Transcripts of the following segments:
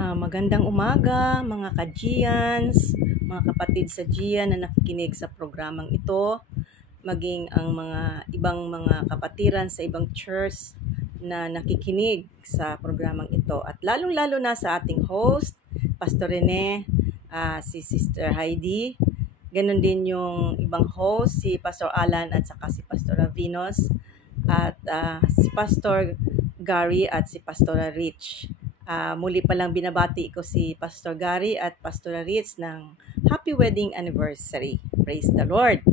Magandang umaga mga ka-Gians, mga kapatid sa Gian na nakikinig sa programang ito, maging ang mga ibang mga kapatiran sa ibang church na nakikinig sa programang ito. At lalong-lalo na sa ating host, Pastor Rene, si Sister Heidi, ganun din yung ibang host, si Pastor Alan at saka si Pastor Ravinos, at si Pastor Gary at si Pastor Rich. Muli pa lang binabati ko si Pastor Gary at Pastor Rich ng Happy Wedding Anniversary. Praise the Lord!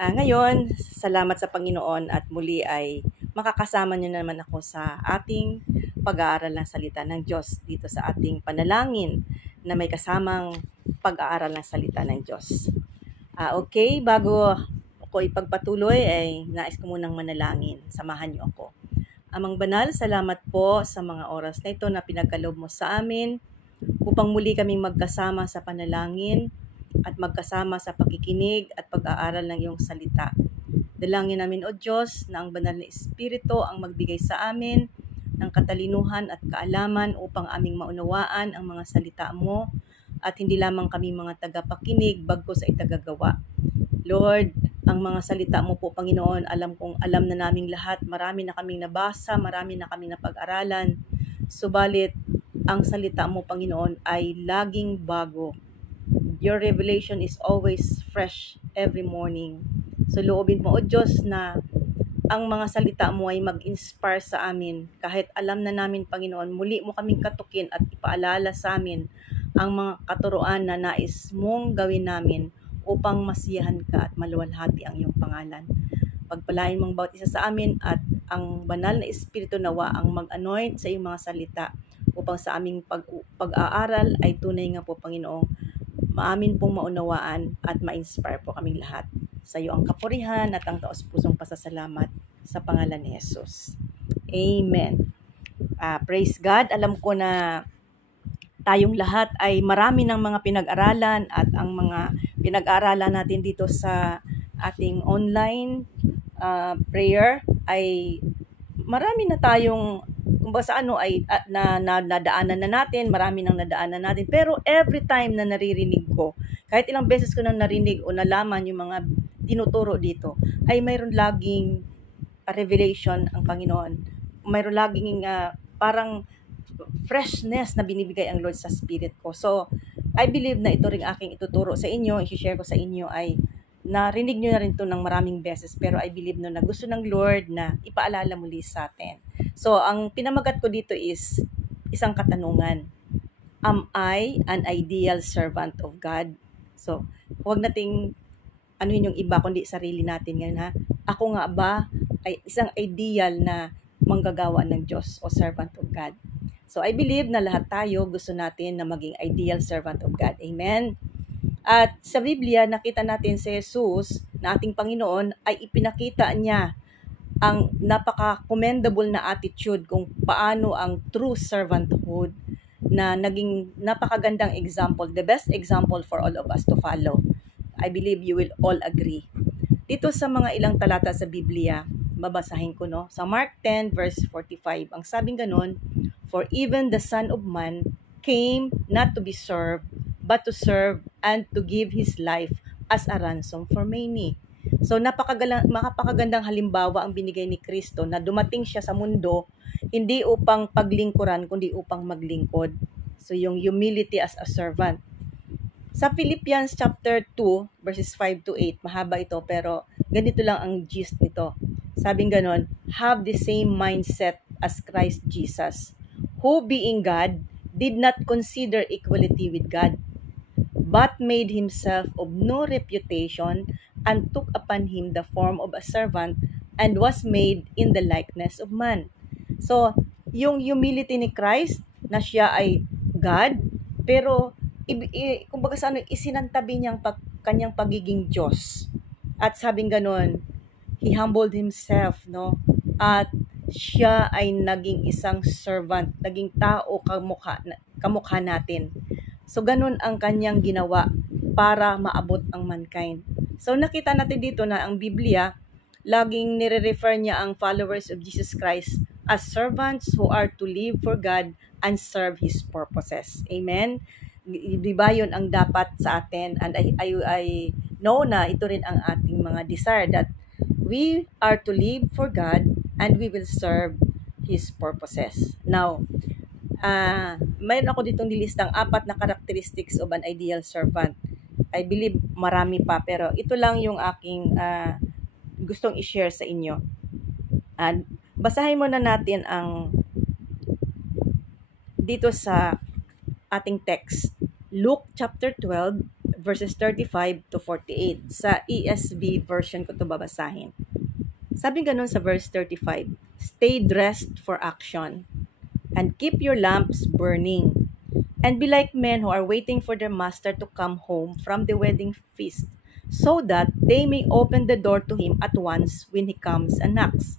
Ngayon, salamat sa Panginoon at muli ay makakasama niyo naman ako sa ating pag-aaral ng salita ng Diyos dito sa ating panalangin na may kasamang pag-aaral ng salita ng Diyos. Okay, bago ako ipagpatuloy ay nais ko munang manalangin. Samahan niyo ako. Amang Banal, salamat po sa mga oras na ito na pinagkaloob mo sa amin upang muli kaming magkasama sa panalangin at magkasama sa pakikinig at pag-aaral ng iyong salita. Dalangin namin, O Diyos, na ang banal na Espiritu ang magbigay sa amin ng katalinuhan at kaalaman upang aming maunawaan ang mga salita mo at hindi lamang kami mga tagapakinig bagkus ay tagagawa. Lord, ang mga salita mo po, Panginoon, alam na naming lahat. Marami na kaming nabasa, marami na kaming napag-aralan. Subalit, ang salita mo, Panginoon, ay laging bago. Your revelation is always fresh every morning. So, loobin mo, O Diyos, na ang mga salita mo ay mag-inspire sa amin. Kahit alam na namin, Panginoon, muli mo kaming katukin at ipaalala sa amin ang mga katuruan na nais mong gawin namin upang masiyahan ka at maluwalhati ang iyong pangalan. Pagpalain mong bawat isa sa amin at ang banal na Espiritu nawa ang mag-anoint sa iyong mga salita upang sa aming pag-aaral ay tunay nga po, Panginoong, maamin pong maunawaan at ma-inspire po kaming lahat. Sa iyo ang kapurihan at ang taos-pusong pasasalamat sa pangalan ni Jesus. Amen. Praise God. Alam ko na tayong lahat ay marami ng mga pinag-aralan at ang mga pinag-aralan natin dito sa ating online prayer ay marami na tayong nadaanan na natin, marami nang nadaanan natin. Pero every time na naririnig ko, kahit ilang beses ko nang narinig o nalaman yung mga tinuturo dito, ay mayroon laging revelation ang Panginoon. Mayroon laging parang freshness na binibigay ang Lord sa spirit ko. So, I believe na ito ring aking ituturo sa inyo, i-share ko sa inyo ay narinig nyo na rin ito ng maraming beses, pero I believe na gusto ng Lord na ipaalala muli sa atin. So, ang pinamagat ko dito is isang katanungan. Am I an ideal servant of God? So, huwag nating anuhin yung iba, kundi sarili natin ngayon, ha? Ako nga ba ay isang ideal na manggagawa ng Diyos o servant of God? So, I believe na lahat tayo gusto natin na maging ideal servant of God. Amen? At sa Biblia, nakita natin si Jesus na ating Panginoon ay ipinakita niya ang napaka-commendable na attitude kung paano ang true servanthood na naging napakagandang example, the best example for all of us to follow. I believe you will all agree. Dito sa mga ilang talata sa Biblia, babasahin ko, no? Sa Mark 10 verse 45, ang sabing ganun, for even the Son of Man came not to be served, but to serve and to give His life as a ransom for many. So makapakagandang halimbawa ang binigay ni Kristo na dumating siya sa mundo hindi upang paglingkuran kundi upang maglingkod. So yung humility as a servant. Sa Philippians chapter 2 verses 5 to 8, mahaba ito pero ganito lang ang gist nito. Sabing ganon, have the same mindset as Christ Jesus, who being God did not consider equality with God, but made himself of no reputation and took upon him the form of a servant and was made in the likeness of man. So, yung humility ni Christ na siya ay God, pero kumbaga sa isinantabi niyang kanyang pagiging Diyos. At sabing ganon, he humbled himself, no? At siya ay naging isang servant, naging tao kamukha natin. So, ganun ang kanyang ginawa para maabot ang mankind. So, nakita natin dito na ang Biblia, laging nire-refer niya ang followers of Jesus Christ as servants who are to live for God and serve His purposes. Amen? Di ba yun ang dapat sa atin? And I know na ito rin ang ating mga desire, that we are to live for God and we will serve His purposes. Now, mayroon ako ditong nilistang 4 na characteristics of an ideal servant. I believe marami pa, pero ito lang yung aking gustong i-share sa inyo. And basahin muna natin ang dito sa ating text. Luke chapter 12 verses 35 to 48. Sa ESV version ko ito babasahin. Sabi ganun sa verse 35, "Stay dressed for action, and keep your lamps burning, and be like men who are waiting for their master to come home from the wedding feast, so that they may open the door to him at once when he comes and knocks.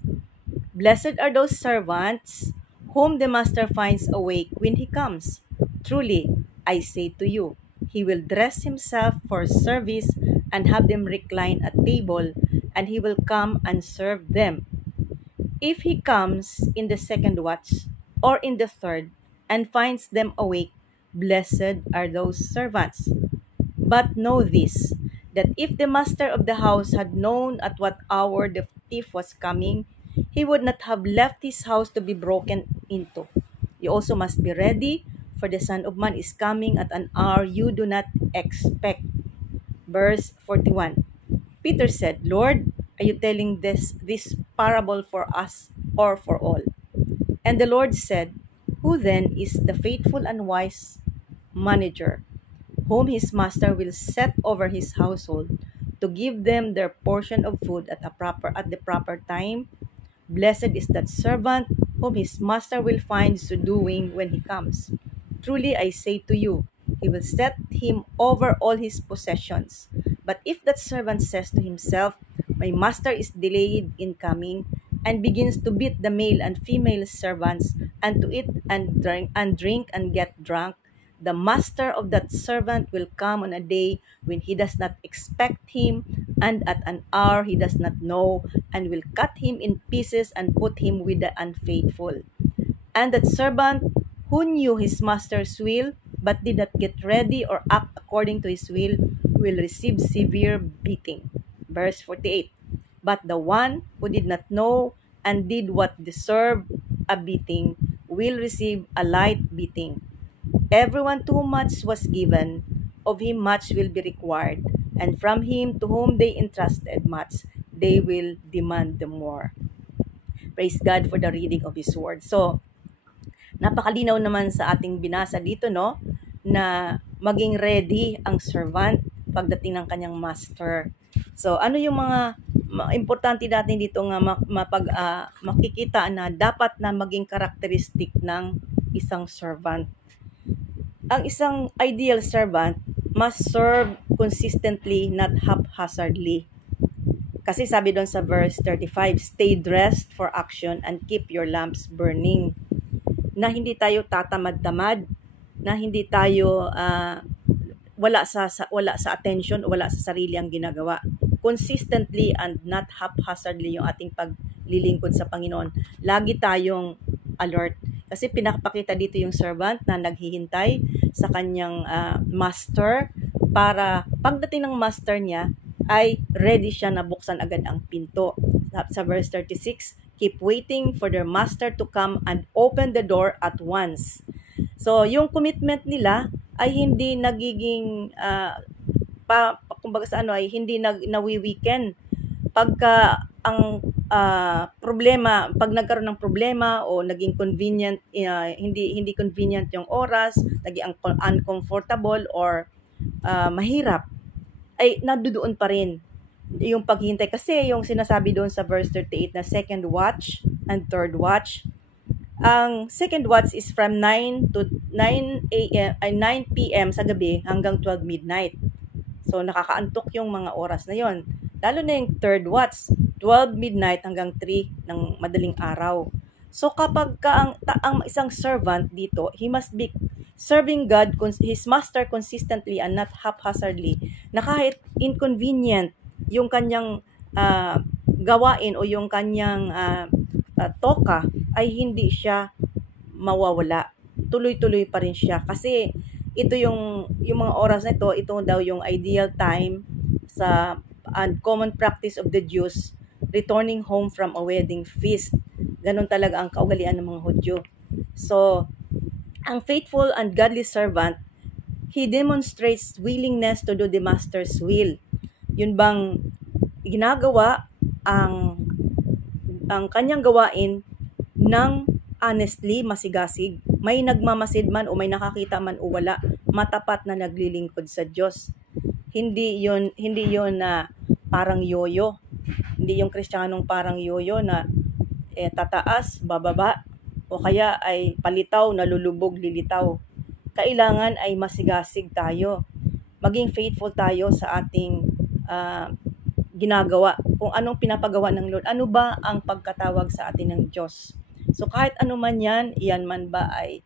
Blessed are those servants whom the master finds awake when he comes. Truly, I say to you, he will dress himself for service and have them recline at table, and he will come and serve them. If he comes in the second watch or in the third and finds them awake, blessed are those servants. But know this, that if the master of the house had known at what hour the thief was coming, he would not have left his house to be broken into. You also must be ready, for the Son of Man is coming at an hour you do not expect." Verse 41. Peter said, "Lord, are you telling this parable for us or for all?" And the Lord said, "Who then is the faithful and wise manager, whom his master will set over his household to give them their portion of food at the proper time? Blessed is that servant whom his master will find so doing when he comes. Truly I say to you, he will set him over all his possessions. But if that servant says to himself, 'My master is delayed in coming,' and begins to beat the male and female servants, and to eat and drink and get drunk, the master of that servant will come on a day when he does not expect him, and at an hour he does not know, and will cut him in pieces and put him with the unfaithful. And that servant who knew his master's will, but did not get ready or act according to his will receive severe beating." Verse 48. "But the one who did not know and did what deserved a beating will receive a light beating. Everyone to whom much was given, of him much will be required, and from him to whom they entrusted much, they will demand the more." Praise God for the reading of His Word. So, napakalinaw naman sa ating binasa dito, no, na maging ready ang servant pagdating ng kanyang master. So, ano yung mga importante natin dito nga makikita na dapat na maging karakteristik ng isang servant? Ang isang ideal servant must serve consistently, not haphazardly. Kasi sabi doon sa verse 35, "Stay dressed for action and keep your lamps burning." Na hindi tayo tatamad-tamad, na hindi tayo wala sa attention, wala sa sarili ang ginagawa. Consistently and not haphazardly yung ating paglilingkod sa Panginoon. Lagi tayong alert. Kasi pinapakita dito yung servant na naghihintay sa kanyang master, para pagdating ng master niya ay ready siya na buksan agad ang pinto. Sa verse 36, "Keep waiting for their master to come and open the door at once." So, yung commitment nila ay hindi nagiging kumbaga sa ay hindi nawi-weekend. Pagka ang problema, pag nagkaroon ng problema o naging convenient, hindi convenient yung oras, naging uncomfortable or mahirap, ay nandoon pa rin yung paghihintay. Kasi yung sinasabi doon sa verse 38 na second watch and third watch, ang second watch is from 9 p.m. sa gabi hanggang 12 midnight. So, nakakaantok yung mga oras na yon. Lalo na yung third watch, 12 midnight hanggang 3 ng madaling araw. So, kapag ang isang servant dito, he must be serving God, his master consistently and not haphazardly, na kahit inconvenient yung kanyang gawain o yung kanyang toka, ay hindi siya mawawala. Tuloy-tuloy pa rin siya kasi ito yung mga oras na ito daw yung ideal time sa common practice of the Jews returning home from a wedding feast. Ganun talaga ang kaugalian ng mga Hudyo. So, ang faithful and godly servant, he demonstrates willingness to do the master's will. Yun bang ginagawa ang kanyang gawain ng honestly, masigasig. May nagmamasid man o may nakakita man o wala, matapat na naglilingkod sa Diyos. Hindi yon na parang yoyo. Hindi yung Kristiyanong parang yoyo na tataas, bababa, o kaya ay palitaw, nalulubog, lilitaw. Kailangan ay masigasig tayo. Maging faithful tayo sa ating ginagawa. Kung anong pinapagawa ng Lord. Ano ba ang pagkatawag sa atin ng Diyos? So kahit ano man yan man ba ay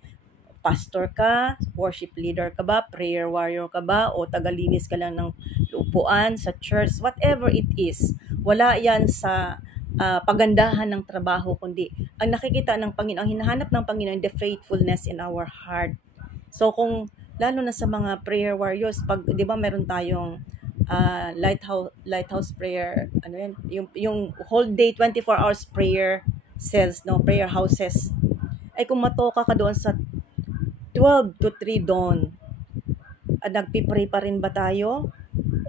pastor ka, worship leader ka ba, prayer warrior ka ba, o tagalinis ka lang ng upuan sa church, whatever it is, wala yan sa pagandahan ng trabaho, kundi ang nakikita ng Panginoon, ang hinahanap ng Panginoon, the faithfulness in our heart. So kung lalo na sa mga prayer warriors, pag 'di ba meron tayong lighthouse prayer, ano yan, yung whole day 24 hours prayer cells, no, prayer houses. Ay kung matoka ka doon sa 12 to 3 dawn, nagpipray pa rin ba tayo?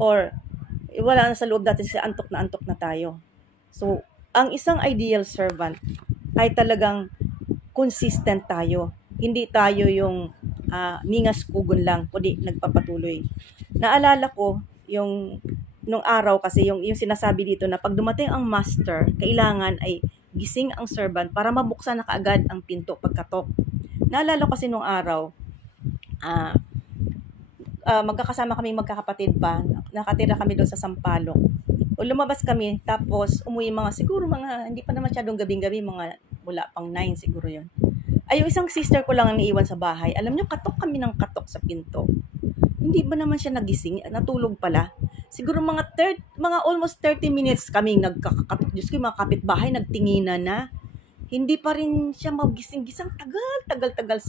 Or wala na sa loob natin kasi antok na tayo. So, ang isang ideal servant ay talagang consistent tayo. Hindi tayo yung ningas kugon lang, kundi nagpapatuloy. Naalala ko yung nung araw kasi yung sinasabi dito na pag dumating ang master, kailangan ay gising ang servant para mabuksan na kaagad ang pinto pagkatok. Naalala ko kasi nung araw, magkakasama kami magkakapatid pa, nakatira kami doon sa Sampaloc. O lumabas kami, tapos umuwi siguro hindi pa na masyadong gabing-gabi, mga wala pang 9 siguro yon. Ay, yung isang sister ko lang ang naiwan sa bahay. Alam nyo, katok kami ng katok sa pinto. Hindi ba naman siya nagising? Natulog pala. Siguro mga almost 30 minutes kaming nagkakatok. Diyos ko, yung mga kapitbahay nagtinginan na. Hindi pa rin siya magising-gisang. Tagal.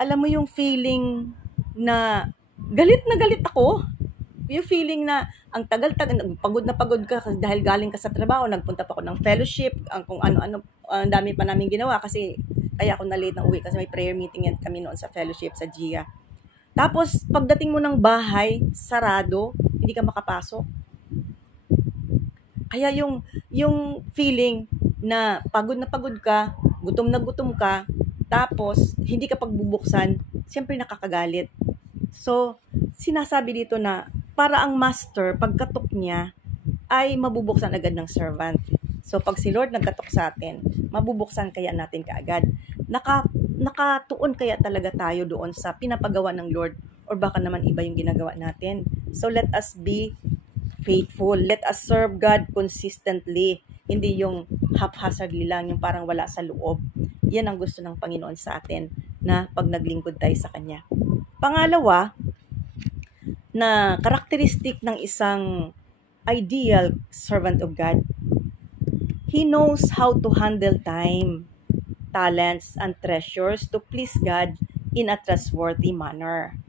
Alam mo yung feeling na galit ako. Yung feeling na ang tagal-tagal, pagod ka dahil galing ka sa trabaho, nagpunta pa ako ng fellowship, kung ano-ano, ang dami pa namin ginawa kasi kaya ako na late na uwi kasi may prayer meeting yan kami noon sa fellowship sa GIA. Tapos, pagdating mo ng bahay, sarado, hindi ka makapasok. Kaya yung feeling na pagod ka, gutom ka, tapos hindi ka pagbubuksan, siyempre nakakagalit. So, sinasabi dito na para ang master, pagkatok niya, ay mabubuksan agad ng servant. So, pag si Lord nagkatok sa atin, mabubuksan kaya natin kaagad. Nakatuon kaya talaga tayo doon sa pinapagawa ng Lord or baka naman iba yung ginagawa natin. So, let us be faithful. Let us serve God consistently. Hindi yung haphazardly lang, yung parang wala sa loob. Yan ang gusto ng Panginoon sa atin na pag naglingkod tayo sa Kanya. Pangalawa, na karakteristik ng isang ideal servant of God, he knows how to handle time, talents, and treasures to please God in a trustworthy manner.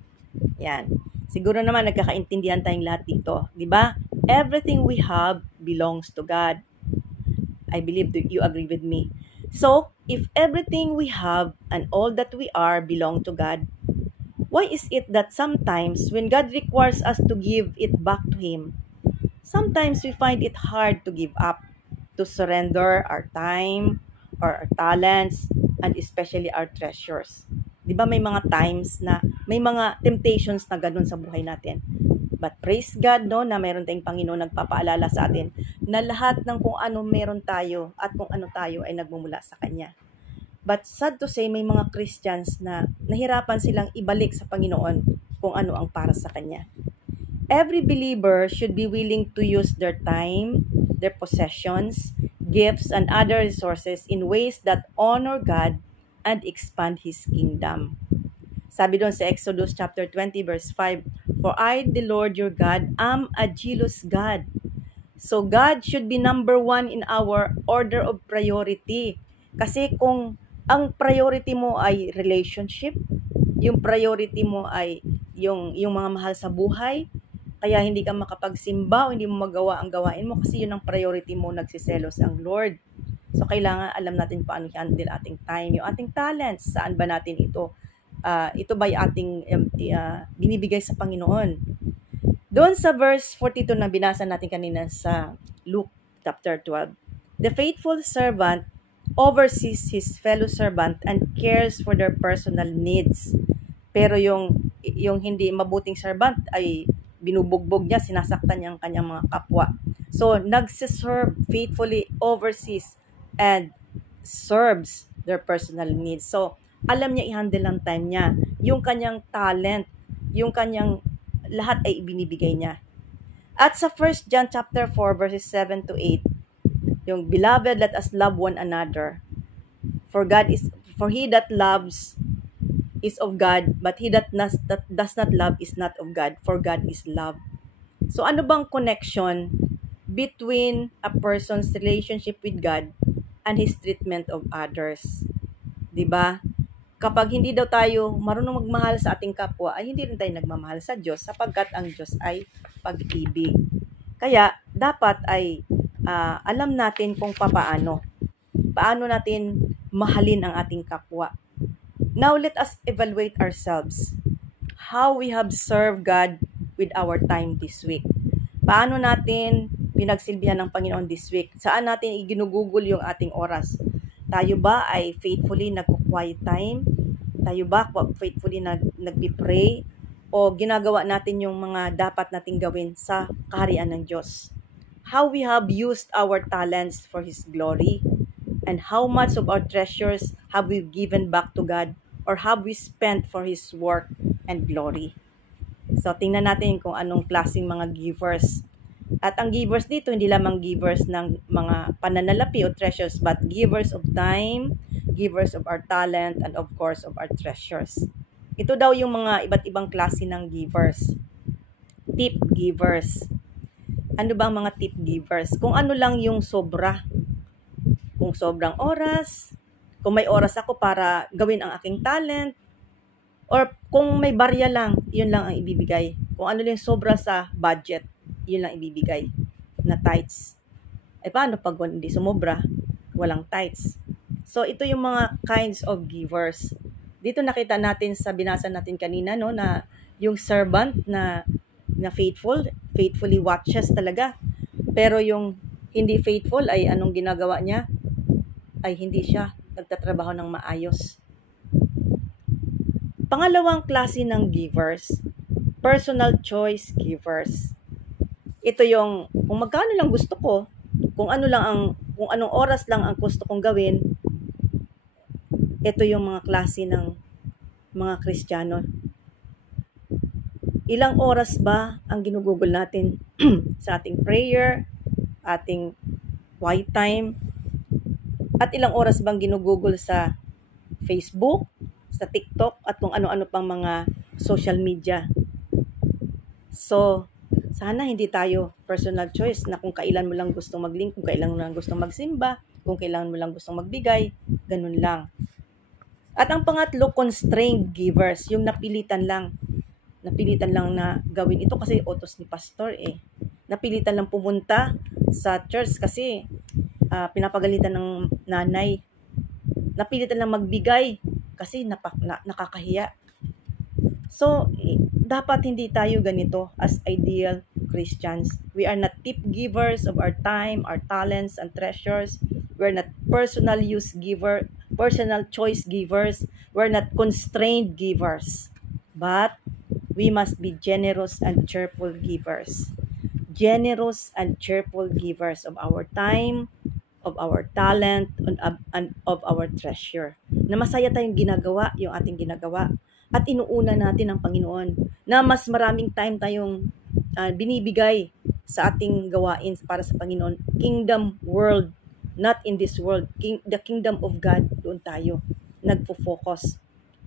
Yan. Siguro naman nagkakaintindihan tayong lahat dito. Diba? Everything we have belongs to God. I believe that you agree with me. So, if everything we have and all that we are belong to God, why is it that sometimes when God requires us to give it back to Him, sometimes we find it hard to give up, to surrender our time or our talents, and especially our treasures? Di ba may mga times na may mga temptations na ganun sa buhay natin? But praise God, no, na meron tayong Panginoon nagpapaalala sa atin na lahat ng kung ano meron tayo at kung ano tayo ay nagmumula sa Kanya. But sad to say, may mga Christians na nahirapan silang ibalik sa Panginoon kung ano ang para sa Kanya. Every believer should be willing to use their time, their possessions, gifts, and other resources in ways that honor God and expand His kingdom. Sabi doon sa Exodus chapter 20 verse 5, "For I, the Lord your God, am a jealous God." So God should be number one in our order of priority. Kasi kung ang priority mo ay relationship, yung priority mo ay yung mga mahal sa buhay, kaya hindi ka makapagsimba o hindi mo magawa ang gawain mo kasi yun ang priority mo, nagsiselos ang Lord. So, kailangan alam natin paano i-handle ating time, yung ating talents, saan ba natin ito, ito ba yung ating binibigay sa Panginoon. Doon sa verse 42 na binasa natin kanina sa Luke chapter 12, the faithful servant oversees his fellow servant and cares for their personal needs. Pero yung hindi mabuting servant ay binubugbog niya, sinasaktan niya ang kanyang mga kapwa. So, nagsiserve faithfully, oversees, and serves their personal needs. So, alam niya i-handle ang time niya. Yung kanyang talent, yung kanyang lahat ay ibinibigay niya. At sa 1 John chapter 4 verses 7 to 8, yung beloved, let us love one another. For he that loves is of God, but he that does not love is not of God, for God is love. So ano bang connection between a person's relationship with God and his treatment of others? 'Di ba? Kapag hindi daw tayo marunong magmahal sa ating kapwa, ay hindi rin tayo nagmamahal sa Diyos sapagkat ang Diyos ay pag-ibig. Kaya dapat ay alam natin kung paano natin mahalin ang ating kapwa. Now let us evaluate ourselves. How we have served God with our time this week. Paano natin pinagsilbihan ng Panginoon this week? Saan natin iginugugol yung ating oras? Tayo ba ay faithfully nagko-quiet time? Tayo ba faithfully nagpi-pray? O ginagawa natin yung mga dapat nating gawin sa kaharian ng Diyos? How we have used our talents for His glory? And how much of our treasures have we given back to God? Or have we spent for His work and glory? So, tingnan natin kung anong klaseng mga givers. At ang givers dito, hindi lamang givers ng mga pananalapi o treasures, but givers of time, givers of our talent, and of course, of our treasures. Ito daw yung mga iba't ibang klase ng givers. Tip givers. Ano ba ang mga tip givers? Kung ano lang yung sobra. Kung sobrang oras, kung may oras ako para gawin ang aking talent, or kung may barya lang, yun lang ang ibibigay. Kung ano lang sobra sa budget, yun lang ibibigay na tithes. Paano pag hindi sumobra? Walang tithes. So, ito yung mga kinds of givers. Dito nakita natin sa binasa natin kanina, no, na yung servant na faithfully watches talaga. Pero yung hindi faithful ay anong ginagawa niya? Ay hindi siya nagtatrabaho ng maayos. Pangalawang klase ng givers, personal choice givers. Ito yung kung magkano lang gusto ko, kung anong oras lang ang gusto kong gawin. Ito yung mga klase ng mga Kristiyano. Ilang oras ba ang ginugugol natin sa ating prayer, ating quiet time, at ilang oras bang ginugugol sa Facebook, sa TikTok, at kung ano-ano pang mga social media. So, sana hindi tayo personal choice na kung kailan mo lang gustong mag-link, kung kailan mo lang gustong magsimba, kung kailan mo lang gustong magbigay, ganun lang. At ang pangatlo, constrained givers, yung napilitan lang na gawin ito kasi utos ni pastor Napilitan lang pumunta sa church kasi pinapagalitan ng nanay. Napilitan lang magbigay kasi nakakahiya. So, dapat hindi tayo ganito as ideal Christians. We are not tip givers of our time, our talents, and treasures. We're not personal choice givers. We're not constrained givers. But we must be generous and cheerful givers. Generous and cheerful givers of our time, of our talent, and of our treasure. Na masaya tayong ginagawa, yung ating ginagawa. At inuuna natin ang Panginoon na mas maraming time tayong binibigay sa ating gawain para sa Panginoon. Kingdom world, not in this world. The kingdom of God, doon tayo nagfo-focus.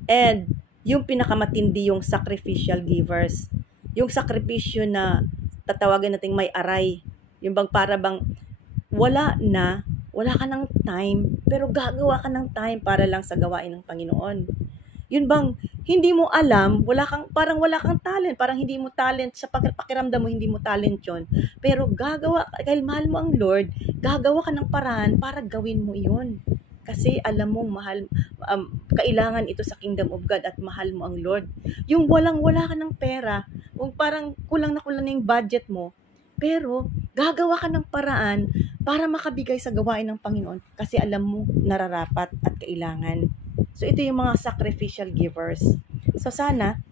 And yung pinakamatindi yung sacrificial givers. Yung sakripisyo na tatawagin nating may aray. Yung bang para bang wala na wala ka ng time, pero gagawa ka ng time para lang sa gawain ng Panginoon. Yun bang hindi mo alam, parang wala kang talent, parang hindi mo talent sa pakiramdam mo, hindi mo talent 'yon. Pero dahil mahal mo ang Lord, gagawa ka ng paraan para gawin mo 'yon. Kasi alam mo kailangan ito sa kingdom of God at mahal mo ang Lord. Yung wala ka ng pera, kung parang kulang na yung budget mo, pero gagawa ka ng paraan para makabigay sa gawain ng Panginoon kasi alam mo nararapat at kailangan. So ito yung mga sacrificial givers. So sana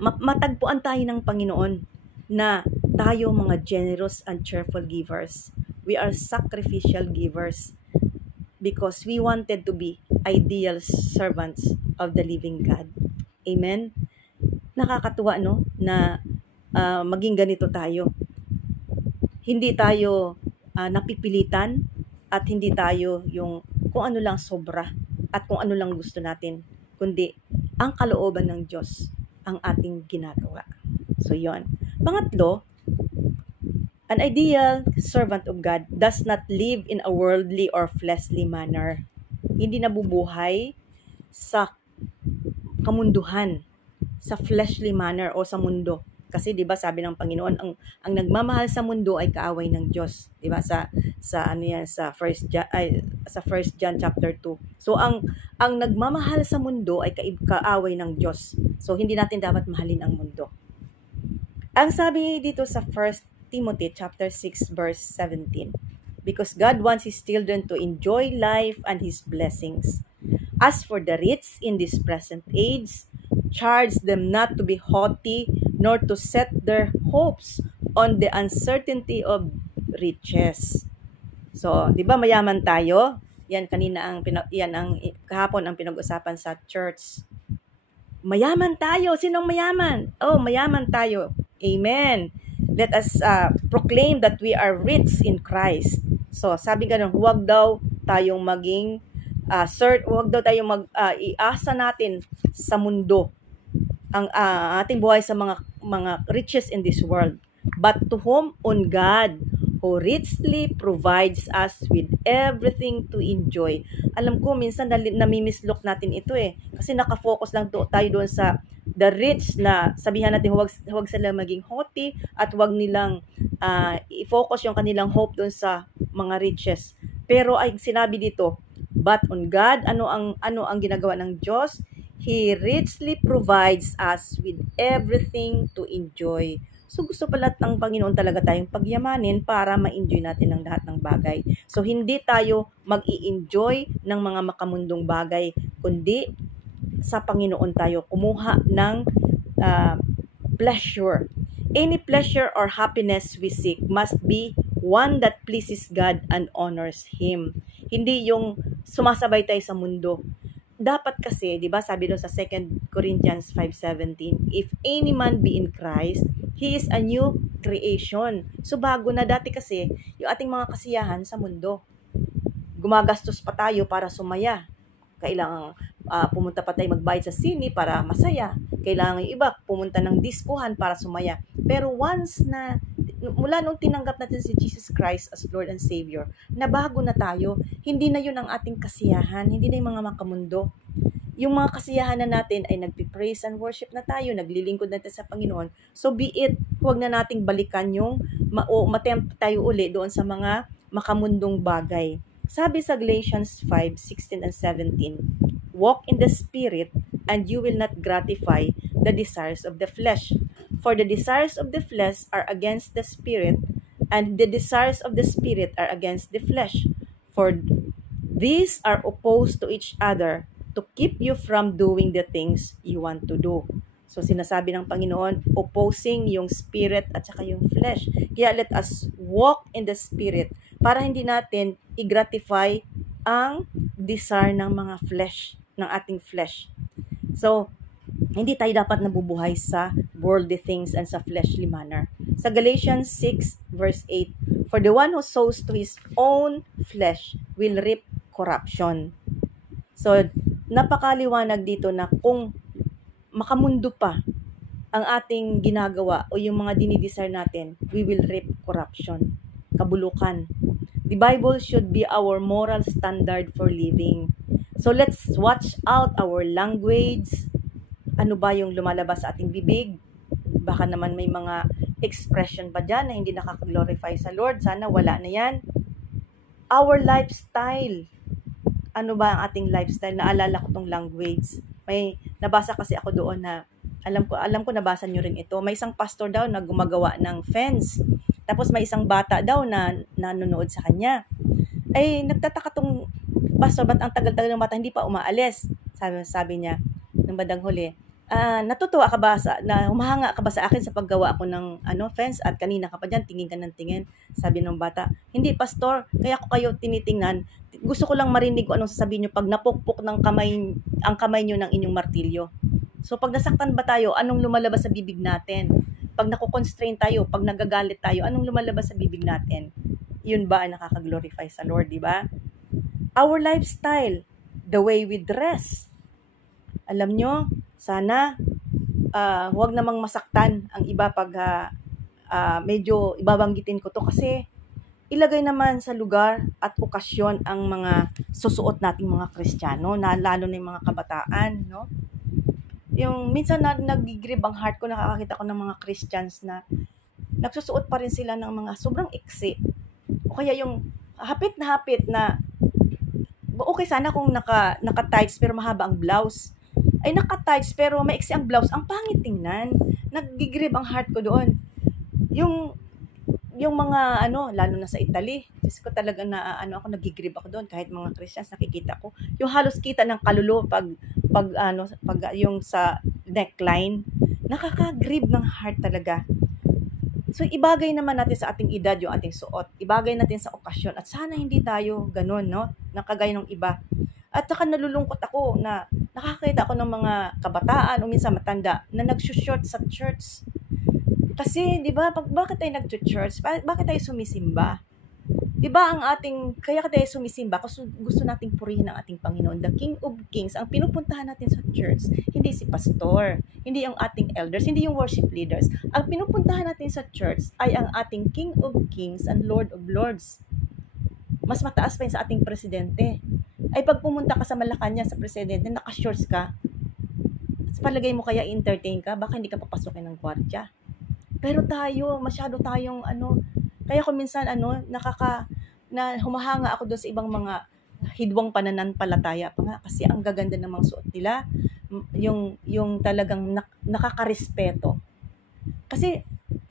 matagpuan tayo ng Panginoon na tayo mga generous and cheerful givers. We are sacrificial givers because we wanted to be ideal servants of the living God. Amen? Nakakatuwa, no? Na maging ganito tayo. Hindi tayo napipilitan at hindi tayo yung kung ano lang sobra at kung ano lang gusto natin, kundi ang kalooban ng Diyos ang ating ginagawa. So, yon. Pangatlo, an ideal servant of God does not live in a worldly or fleshly manner. Hindi nabubuhay sa kamunduhan, sa fleshly manner o sa mundo. Kasi 'di ba sabi ng Panginoon, ang nagmamahal sa mundo ay kaaway ng Diyos, 'di ba? Sa 1 John chapter 2. So ang nagmamahal sa mundo ay kaaway ng Diyos. So hindi natin dapat mahalin ang mundo. Ang sabi dito sa 1 Timothy chapter 6 verse 17, because God wants His children to enjoy life and His blessings. As for the rich in this present age, charge them not to be haughty, nor to set their hopes on the uncertainty of riches. So, 'di ba mayaman tayo? Yan kahapon ang pinag-usapan sa church. Mayaman tayo. Sinong mayaman? Oh, mayaman tayo. Amen. Let us proclaim that we are rich in Christ. So, sabi ganun, huwag daw tayong maging huwag daw tayong iasa natin sa mundo ang ating buhay sa mga riches in this world, but to whom on God who richly provides us with everything to enjoy. Alam ko minsan namimislok natin ito kasi nakafocus lang tayo doon sa the rich na sabihan natin huwag sila maging haughty at huwag nilang i-focus yung kanilang hope doon sa mga riches. Pero ay sinabi dito, but on God, ano ang ginagawa ng Diyos? He richly provides us with everything to enjoy. So gusto pala ng Panginoon talaga tayong pagyamanin para ma-enjoy natin ang lahat ng bagay. So hindi tayo mag-i-enjoy ng mga makamundong bagay, kundi sa Panginoon tayo kumuha ng pleasure. Any pleasure or happiness we seek must be one that pleases God and honors Him. Hindi yung sumasabay tayo sa mundo. Dapat kasi, 'di ba, sabi doon sa 2 Corinthians 5:17, if any man be in Christ, he is a new creation. So bago na, dati kasi yung ating mga kasiyahan sa mundo. Gumagastos pa tayo para sumaya. Kailangan pumunta pa tayo magbayad sa sine para masaya. Kailangan yung iba pumunta ng diskuhan para sumaya. Pero once na mula nung tinanggap natin si Jesus Christ as Lord and Savior, nabago na tayo. Hindi na yun ang ating kasiyahan, hindi na yung mga makamundo. Yung mga kasiyahan na natin ay nagpipraise and worship na tayo, naglilingkod natin sa Panginoon. So be it, huwag na nating balikan yung matempt tayo uli doon sa mga makamundong bagay. Sabi sa Galatians 5:16 and 17, walk in the Spirit and you will not gratify the desires of the flesh. For the desires of the flesh are against the Spirit, and the desires of the Spirit are against the flesh. For these are opposed to each other to keep you from doing the things you want to do. So sinasabi ng Panginoon, opposing yung Spirit at saka yung flesh. Kaya let us walk in the Spirit para hindi natin i-gratify ang desire ng mga flesh, ng ating flesh. So, hindi tayo dapat nabubuhay sa worldly things and sa fleshly manner. Sa Galatians 6 verse 8, for the one who sows to his own flesh will reap corruption. So, napakaliwanag dito na kung makamundo pa ang ating ginagawa o yung mga dinidesire natin, we will reap corruption, kabulukan. The Bible should be our moral standard for living. So let's watch out our language. Ano ba yung lumalabas sa ating bibig? Baka naman may mga expression pa dyan na hindi nakaka-glorify sa Lord. Sana wala na yan. Our lifestyle. Ano ba ang ating lifestyle? Naalala ko tong language. May nabasa kasi ako doon na alam ko nabasa nyo rin ito. May isang pastor daw na gumagawa ng fence. Tapos may isang bata daw na nanonood sa kanya. Ay nagtataka tong pastor, ba't ang tagal-tagal ng bata hindi pa umaalis? Sabi niya ng bandang huli, natutuwa ka ba na humahanga ka ba sa akin sa paggawa ako ng fence at kanina ka pa dyan, tingin ka ng tingin? Sabi ng bata, hindi pastor, kaya ko kayo tinitingnan. Gusto ko lang marinig kung anong sasabihin nyo pag napukpok ng ang kamay nyo ng inyong martilyo. So pag nasaktan ba tayo, anong lumalabas sa bibig natin? Pag nakukonstrain tayo, pag nagagalit tayo, anong lumalabas sa bibig natin? Yun ba ang nakaka-glorify sa Lord, di ba? Our lifestyle, the way we dress. Alam nyo, sana huwag namang masaktan ang iba pag medyo ibabanggitin ko to kasi ilagay naman sa lugar at okasyon ang mga susuot nating mga Kristiyano, na lalo na yung mga kabataan, no? Yung minsan nag-grib ang heart ko, nakakakita ko ng mga Christians na nagsusuot pa rin sila ng mga sobrang iksi. O kaya yung hapit na okay sana kung naka-tights pero mahaba ang blouse. Ay naka-tights pero maiksi ang blouse, ang pangit tingnan. Nag-grib ang heart ko doon. Yung mga lalo na sa Italy, kasi ko talaga na ako nag-grib ako doon kahit mga Christians nakikita ko. Yung halos kita ng kaluluwa pag yung sa neckline, nakaka-grib ng heart talaga. So ibagay naman natin sa ating edad yung ating suot. Ibagay natin sa okasyon at sana hindi tayo ganun, no? Nakagaya ng iba. At saka nalulungkot ako na nakakita ako ng mga kabataan o minsan matanda na nag-short sa church. Kasi, di ba, bakit tayo nag-church? Bakit tayo sumisimba? Di ba kaya tayo sumisimba kasi gusto nating purihin ang ating Panginoon, the King of Kings. Ang pinupuntahan natin sa church, hindi si pastor, hindi yung ating elders, hindi yung worship leaders. Ang pinupuntahan natin sa church ay ang ating King of Kings and Lord of Lords. Mas mataas pa yun sa ating presidente. Ay pag pumunta ka sa Malacanang sa presidente, naka-shorts ka, palagay mo kaya entertain ka, baka hindi ka papasukin ng gwardiya. Pero masyado tayong kaya ko minsan humahanga ako doon sa ibang mga hidwang pananampalataya pa nga kasi ang gaganda ng mga suot nila, yung talagang nakakarespeto. Kasi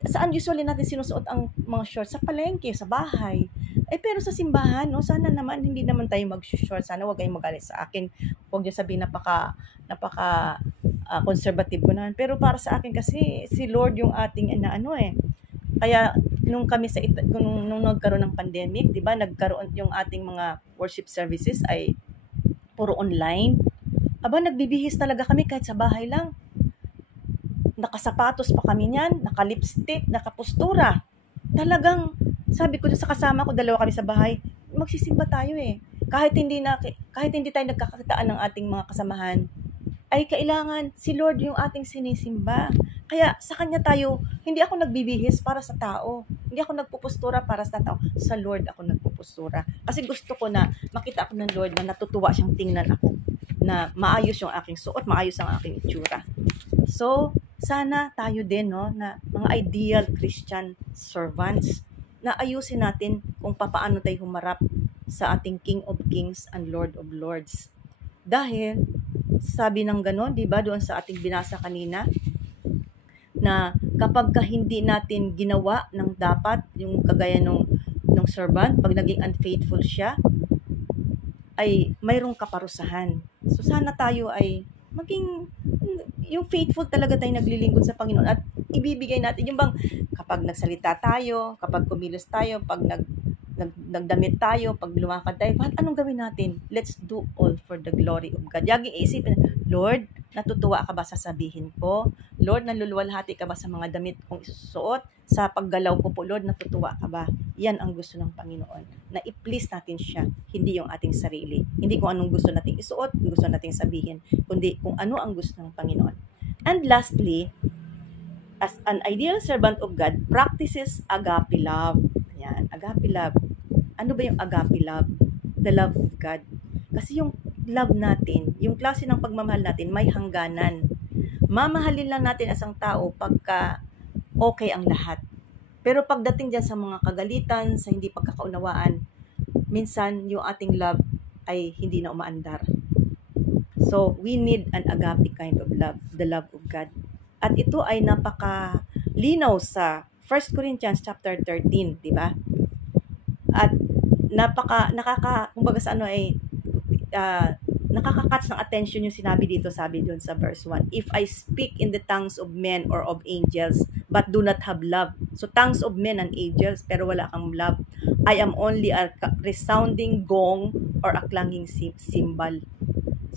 saan usually natin sinusuot ang mga shorts? Sa palengke, sa bahay. Pero sa simbahan, sana naman hindi naman tayo mag-short. Sana huwag kayong magalit sa akin. Huwag niyo sabihin napaka conservative ko naman. Pero para sa akin kasi si Lord yung ating Kaya nung kami nung nagkaroon ng pandemic, 'di ba? Nagkaroon yung ating mga worship services ay puro online. Nagbibihis talaga kami kahit sa bahay lang. Nakasapatos pa kami niyan, naka-lipstick, nakapostura. Talagang sabi ko sa kasama ko, dalawa kami sa bahay, magsisimba tayo Kahit hindi tayo nagkakakitaan ng ating mga kasamahan, ay kailangan si Lord yung ating sinisimba. Kaya sa Kanya tayo, hindi ako nagbibihis para sa tao. Hindi ako nagpupustura para sa tao. Sa Lord ako nagpupustura. Kasi gusto ko na makita ako ng Lord na natutuwa siyang tingnan ako. Na maayos yung aking suot, maayos ang aking itsura. So, sana tayo din, na mga ideal Christian servants, na ayusin natin kung paano tayo humarap sa ating King of Kings and Lord of Lords. Dahil, sabi ng ganon, di ba, doon sa ating binasa kanina, na kapag hindi natin ginawa ng dapat, yung kagaya nung servant, pag naging unfaithful siya, ay mayroong kaparusahan. So sana tayo ay maging yung faithful talaga tayo naglilingkod sa Panginoon at ibibigay natin yung bang kapag nagsalita tayo, kapag kumilos tayo, pag nagdamit tayo, pag lumakad tayo, anong gawin natin? Let's do all for the glory of God. Yaging isipin, Lord, natutuwa ka ba sa sabihin ko? Lord, naluluwalhati ka ba sa mga damit kong isusuot? Sa paggalaw ko po, Lord, natutuwa ka ba? Yan ang gusto ng Panginoon. Na i-please natin siya, hindi yung ating sarili. Hindi kung anong gusto nating isuot, kung gusto nating sabihin, kundi kung ano ang gusto ng Panginoon. And lastly, as an ideal servant of God, practices agape love. Yan, agape love. Ano ba yung agape love? The love of God. Kasi yung love natin, yung klase ng pagmamahal natin, may hangganan. Mamahalin lang natin as ang tao pagka okay ang lahat. Pero pagdating dyan sa mga kagalitan, sa hindi pagkakaunawaan, minsan yung ating love ay hindi na umaandar. So, we need an agape kind of love, the love of God. At ito ay napakalinaw sa 1 Corinthians chapter 13, di ba? At kumbaga sa ano ay, nakaka-catch ng attention yung sinabi dito, sabi doon sa verse 1. If I speak in the tongues of men or of angels, but do not have love. So, tongues of men and angels, pero wala kang love. I am only a resounding gong or a clanging cymbal.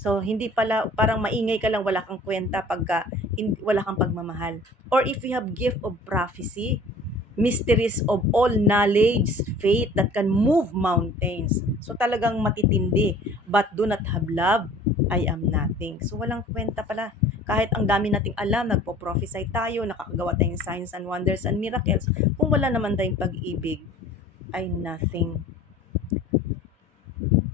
So, hindi pala, parang maingay ka lang, wala kang kwenta pagka wala kang pagmamahal. Or if you have gift of prophecy, mysteries of all knowledge, faith that can move mountains. So, talagang matitindi. But do not have love, I am nothing. So, walang kwenta pala. Kahit ang dami nating alam, nagpo-prophesy tayo, nakakagawa tayong signs and wonders and miracles, kung wala naman tayong pag-ibig, ay nothing.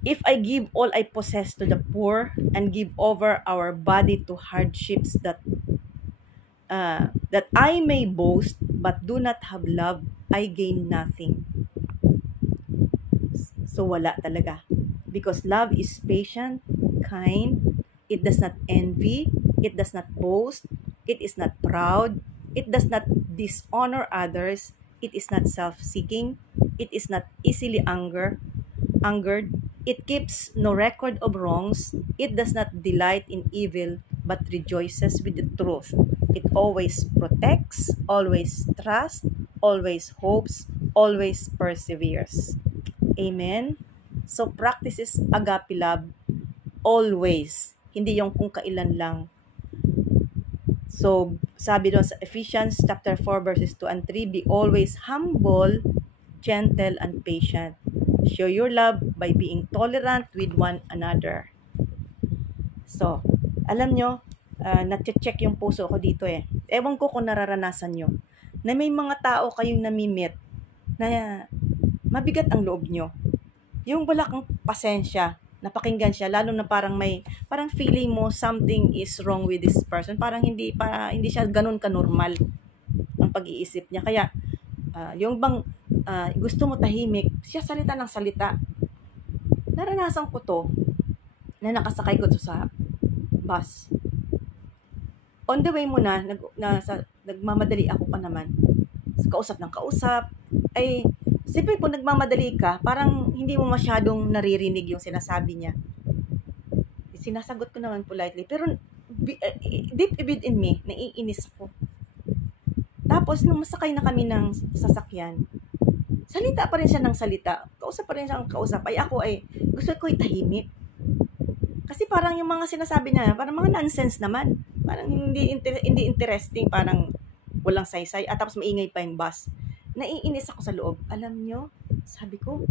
If I give all I possess to the poor and give over our body to hardships that I may boast but do not have love, I gain nothing. So wala talaga. Because love is patient, kind, it does not envy, it does not boast, it is not proud, it does not dishonor others, it is not self-seeking, it is not easily angered, it keeps no record of wrongs, it does not delight in evil, but rejoices with the truth. It always protects, always trusts, always hopes, always perseveres. Amen? So, practices agape love always. Hindi yung kung kailan lang. So, sabi doon sa Ephesians chapter 4 verses 2 and 3, be always humble, gentle, and patient. Show your love by being tolerant with one another. So, alam nyo, na-check yung puso ko dito eh. Ewan ko kung nararanasan nyo, na may mga tao kayong namimit na mabigat ang loob nyo. Yung wala kang pasensya, napakinggan siya, lalo na parang feeling mo something is wrong with this person. Parang hindi siya ganun ka-normal ang pag-iisip niya. Kaya, yung bang gusto mo tahimik, siya salita ng salita. Naranasan ko to, na nakasakay ko to sa bus. On the way mo nagmamadali ako pa naman. Kausap ng kausap, ay, siyempre kung nagmamadali ka, parang hindi mo masyadong naririnig yung sinasabi niya. Sinasagot ko naman politely, pero deep within me, naiinis ako. Tapos, nung masakay na kami ng sasakyan, salita pa rin siya ng salita, kausap pa rin siya ng kausap, ay ako ay gusto ko itahimik. Kasi parang yung mga sinasabi niya, parang mga nonsense naman. Parang hindi interesting, parang walang saysay, at tapos maingay pa yung bus. Naiinis ako sa loob. Alam nyo, sabi ko,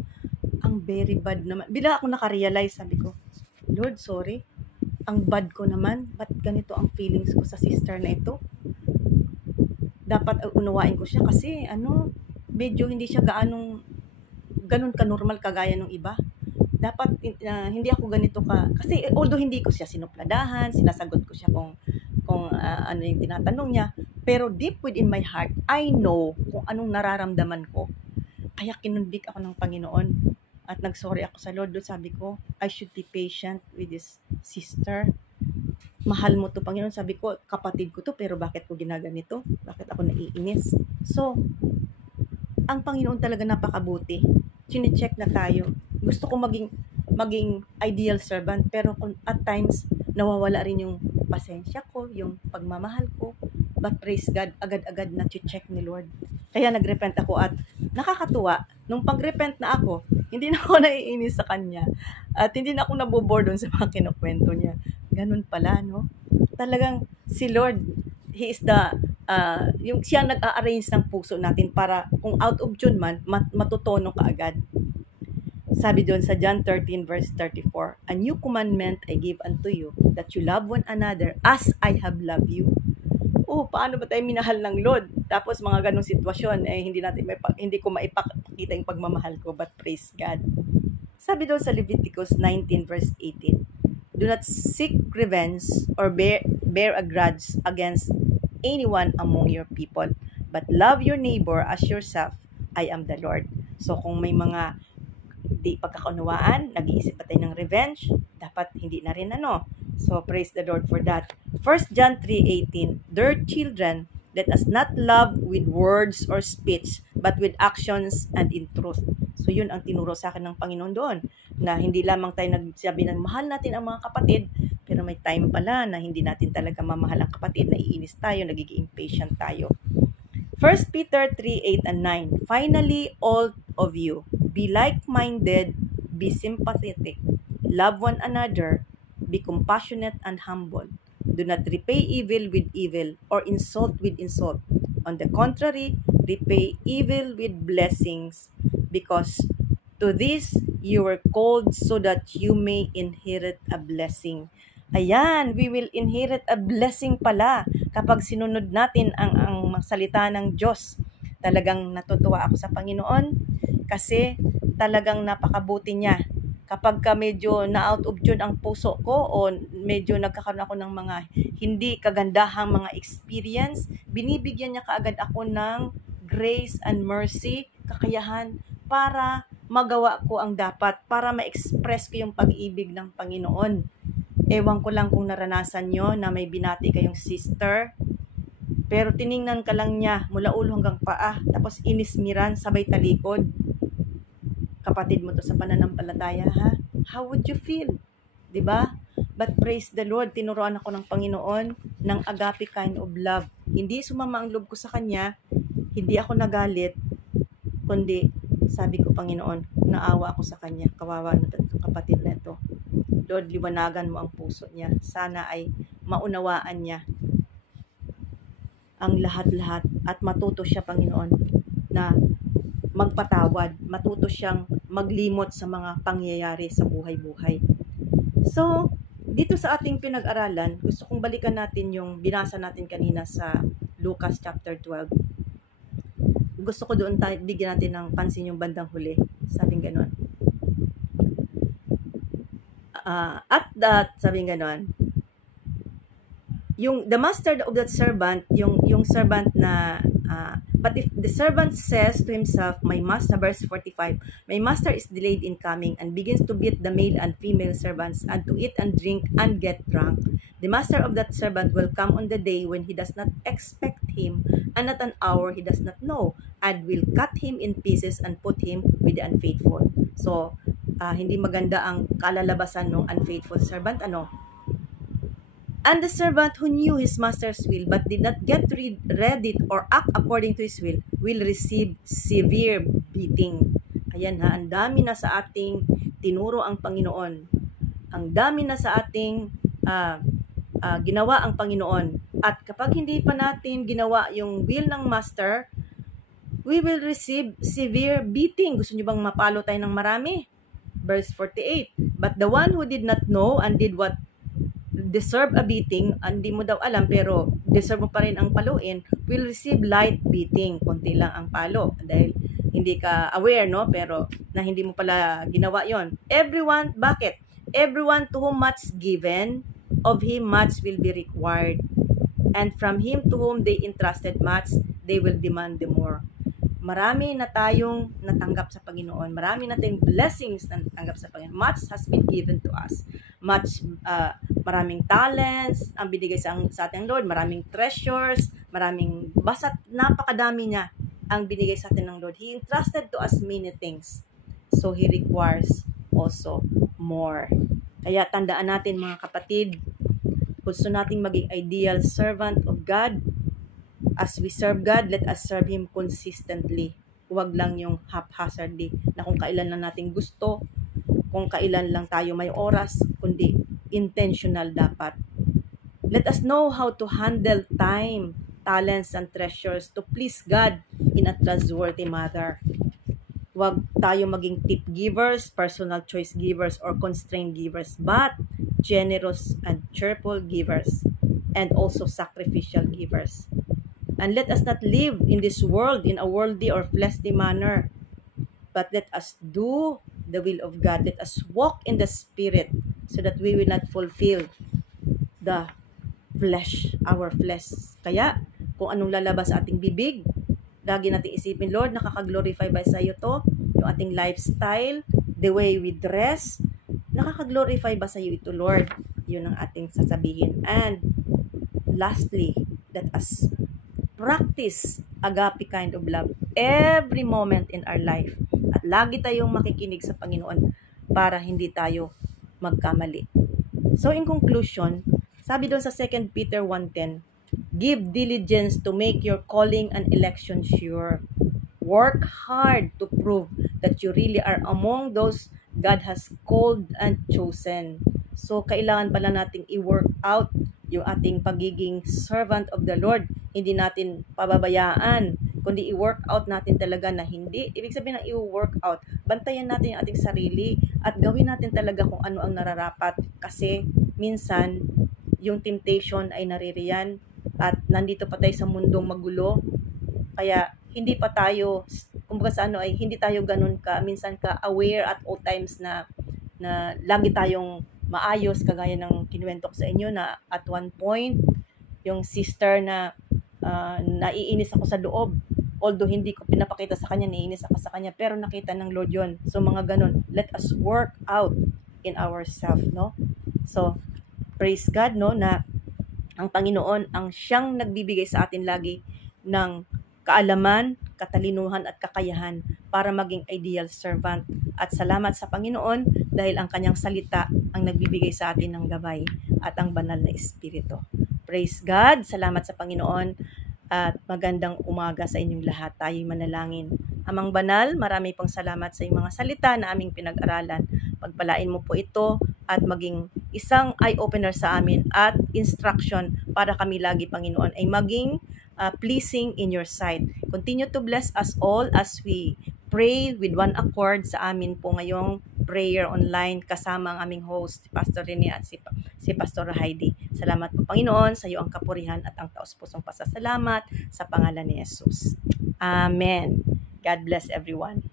ang very bad naman. Bila ako nakarealize, sabi ko, Lord, sorry, ang bad ko naman, ba't ganito ang feelings ko sa sister na ito? Dapat unawain ko siya kasi, medyo hindi siya ganun ka-normal kagaya ng iba. Dapat hindi ako ganito kasi although hindi ko siya sinupladahan, sinasagot ko siya kung ano yung tinatanong niya, pero deep within my heart, I know kung anong nararamdaman ko. Kaya kinundik ako ng Panginoon at nagsorry ako sa Lord. Doon sabi ko, I should be patient with this sister. Mahal mo to, Panginoon. Sabi ko, kapatid ko to, pero bakit ko ginaganito? Bakit ako naiinis? So, ang Panginoon talaga napakabuti. Chine-check na tayo. Gusto ko maging ideal servant, pero at times, nawawala rin yung pasensya ko, yung pagmamahal ko. But praise God, agad-agad na check ni Lord. Kaya nagrepent ako at nakakatuwa, nung pag-repent na ako, hindi na ako naiinis sa kanya. At hindi na ako nabobore doon sa mga kinukwento niya. Ganun pala, no? Talagang si Lord, He is yung siya nag-a-arrange ng puso natin para kung out of tune man, matutono ka agad. Sabi doon sa John 13 verse 34, a new commandment I give unto you, that you love one another as I have loved you. oh, paano ba tayo minahal ng Lord? Tapos mga ganong sitwasyon, hindi ko maipakita yung pagmamahal ko, but praise God. Sabi doon sa Leviticus 19 verse 18, do not seek revenge or bear a grudge against anyone among your people, but love your neighbor as yourself. I am the Lord. So kung may mga di pagkakaunawaan, nag-iisip pa tayo ng revenge, dapat hindi na rin So praise the Lord for that. 1 John 3:18, dear children, let us not love with words or speech, but with actions and in truth. So yun ang tinuro sa akin ng Panginoon doon, na hindi lamang tayo nagsabi ng mahal natin ang mga kapatid, pero may time pala na hindi natin talaga mamahal ang kapatid, naiinis tayo, nagiging impatient tayo. 1 Peter 3:8 and 9, finally, all of you, be like-minded, be sympathetic, love one another, be compassionate and humble. Do not repay evil with evil or insult with insult. On the contrary, repay evil with blessings, because to this you were called so that you may inherit a blessing. Ayan, we will inherit a blessing pala kapag sinunod natin ang salita ng Diyos. Talagang natutuwa ako sa Panginoon kasi talagang napakabuti niya. Kapag ka medyo na-out of tune ang puso ko o medyo nagkakaroon ako ng mga hindi kagandahang mga experience, binibigyan niya kaagad ako ng grace and mercy, kakayahan para magawa ko ang dapat, para ma-express ko yung pag-ibig ng Panginoon. Ewan ko lang kung naranasan nyo na may binati kayong sister, pero tiningnan ka lang niya mula ulo hanggang paa, tapos inismiran, sabay talikod. Kapatid mo to sa pananampalataya, ha? How would you feel? 'Di ba? But praise the Lord, tinuruan ako ng Panginoon ng agape kind of love. Hindi sumama ang loob ko sa Kanya, hindi ako nagalit, kundi sabi ko, Panginoon, naawa ako sa Kanya, kawawa na itong kapatid na ito. Lord, liwanagan mo ang puso niya. Sana ay maunawaan niya ang lahat-lahat at matuto siya, Panginoon, na magpatawad. Matuto siyang maglimot sa mga pangyayari sa buhay-buhay. So, dito sa ating pinag-aralan, gusto kong balikan natin yung binasa natin kanina sa Lucas chapter 12. Gusto ko doon bigyan natin ng pansin yung bandang huli. Sabing ganon. At that, sabing ganon, yung the master of that servant, yung servant na but if the servant says to himself, my master, verse 45, my master is delayed in coming, and begins to beat the male and female servants, and to eat and drink and get drunk, the master of that servant will come on the day when he does not expect him, and at an hour he does not know, and will cut him in pieces and put him with the unfaithful. So hindi maganda ang kalalabasan ng unfaithful servant, And the servant who knew his master's will but did not get ready or act according to his will receive severe beating. Ayan ha, ang dami na sa ating tinuro ang Panginoon. Ang dami na sa ating ginawa ang Panginoon. At kapag hindi pa natin ginawa yung will ng master, we will receive severe beating. Gusto nyo bang mapalo tayo ng marami? Verse 48, but the one who did not know and did what deserve a beating, hindi mo daw alam pero deserve mo pa rin ang paluin, will receive light beating. Konti lang ang palo dahil hindi ka aware, pero na hindi mo pala ginawa yon. Everyone, bakit? Everyone to whom much given, of him much will be required. And from him to whom they entrusted much, they will demand the more. Marami na tayong natanggap sa Panginoon. Marami na tayong blessings na natanggap sa Panginoon. Much has been given to us. Maraming talents ang binigay sa ating Lord. Maraming treasures. Basta napakadami niya ang binigay sa atin ng Lord. He entrusted to us many things. So, He requires also more. Kaya tandaan natin mga kapatid, gusto nating maging ideal servant of God. As we serve God, let us serve Him consistently. Huwag lang yung haphazardly na kung kailan lang natin gusto, kung kailan lang tayo may oras, kundi intentional dapat. Let us know how to handle time, talents, and treasures to please God in a trustworthy manner. Huwag tayo maging tip givers, personal choice givers, or constraint givers, but generous and cheerful givers. and also sacrificial givers. And let us not live in this world in a worldly or fleshly manner, but let us do the will of God. Let us walk in the Spirit so that we will not fulfill the flesh, our flesh. Kaya, kung anong lalabas sa ating bibig, lagi natin isipin, Lord, nakaka-glorify ba sa iyo to? Yung ating lifestyle, the way we dress, nakaka-glorify ba sa iyo ito, Lord? Yun ang ating sasabihin. And lastly, let us practice agape kind of love every moment in our life. At lagi tayong makikinig sa Panginoon para hindi tayo magkamali. So in conclusion, sabi doon sa 2 Peter 1:10, give diligence to make your calling and election sure. Work hard to prove that you really are among those God has called and chosen. So kailangan pala nating i-work out yung ating pagiging servant of the Lord. Hindi natin pababayaan, kundi i-work out natin talaga na hindi. Ibig sabihin ng i-work out, bantayan natin yung ating sarili at gawin natin talaga kung ano ang nararapat. Kasi minsan, yung temptation ay naririyan at nandito pa tayo sa mundong magulo. Kaya hindi pa tayo, kumbaga sa ano ay hindi tayo ganun ka, minsan ka aware at all times na lagi tayong maayos, kagaya ng kinuwento ko sa inyo na at one point, yung sister na naiinis ako sa loob. Although hindi ko pinapakita sa kanya, naiinis ako sa kanya, pero nakita ng Lord yon. So mga ganun, let us work out in ourselves, no? So, praise God, no, na ang Panginoon ang siyang nagbibigay sa atin lagi ng kaalaman, katalinuhan at kakayahan para maging ideal servant. At salamat sa Panginoon dahil ang kanyang salita ang nagbibigay sa atin ng gabay at ang banal na Espiritu. Praise God! Salamat sa Panginoon at magandang umaga sa inyong lahat. Tayo'y manalangin. Amang banal, marami pong salamat sa iyong mga salita na aming pinag-aralan. Pagpalain mo po ito at maging isang eye-opener sa amin at instruction para kami lagi, Panginoon, ay maging pleasing in your sight. Continue to bless us all as we pray with one accord sa amin po ngayong prayer online kasama ang aming host, Pastor Rene at si Pastor Heidi. Salamat po, Panginoon, sa iyo ang kapurihan at ang taos-pusong pasasalamat sa pangalan ni Jesus. Amen. God bless everyone.